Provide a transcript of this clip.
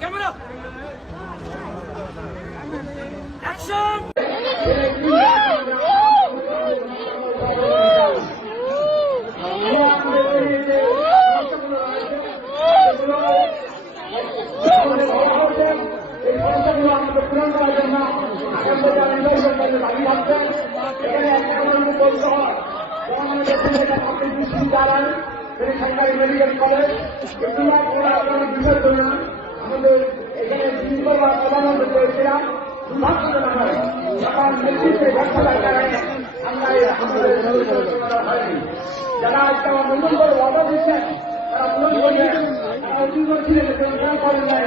Camera action. সরকারি medical college আমাদের এখানে প্রধানমন্ত্রী করেছিলাম দুর্ভাগ্যজনক হয় সরকার নেতৃত্বের ব্যর্থতার কারণে আমরা যারা আজকে আমার নতুন করে ওয়াদা দিচ্ছেন তারা পূরণ করছেন তারা অতীত ছিলেন করেন নাই